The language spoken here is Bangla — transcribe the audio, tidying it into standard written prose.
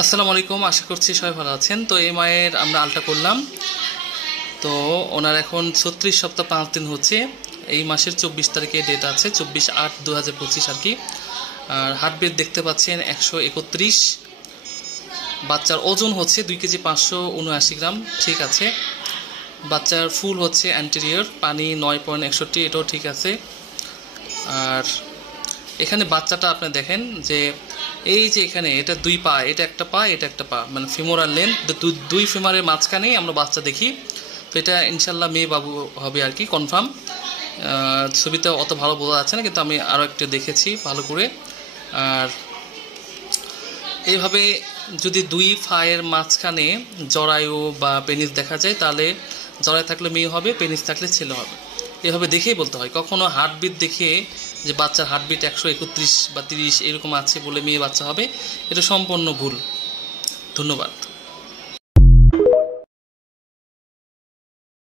আসসালামু আলাইকুম, আশা করছি সবাই ভালো আছেন। তো এই মায়ের আমরা আলটা করলাম। তো ওনার এখন 36 সপ্তাহ 5 দিন হচ্ছে। এই মাসের 24 তারিখে ডেট আছে, 24/8/2025 আর কি। আর হার্টবিট দেখতে পাচ্ছেন 131। বাচ্চার ওজন হচ্ছে 2 কেজি 579 গ্রাম, ঠিক আছে। বাচ্চার ফুল হচ্ছে অ্যান্টেরিয়র, পানি 9.61, এটাও ঠিক আছে। আর এখানে বাচ্চাটা আপনি দেখেন যে এই যে এখানে এটা 2 পা, এটা একটা পা, এটা একটা পা, মানে ফিমোরাল লেন্থ, দুই ফিমারের মাঝখানেই আমরা বাচ্চা দেখি। তো এটা ইনশাল্লাহ মেয়ে বাবু হবে আর কি, কনফার্ম। ছবিতে অত ভালো বোঝা যাচ্ছে না, কিন্তু আমি আরও একটু দেখেছি ভালো করে। আর এইভাবে যদি দুই ফায়ের মাঝখানে জরায়ু বা পেনিস দেখা যায়, তাহলে জরায়ু থাকলে মেয়ে হবে, পেনিস থাকলে ছেলে হবে। এভাবে দেখেই বলতে হয়। কখনো হার্টবিট দেখে যে বাচ্চার হার্টবিট 131 বা 30 এরকম আছে বলে মেয়ে বাচ্চা হবে, এটা সম্পূর্ণ ভুল। ধন্যবাদ।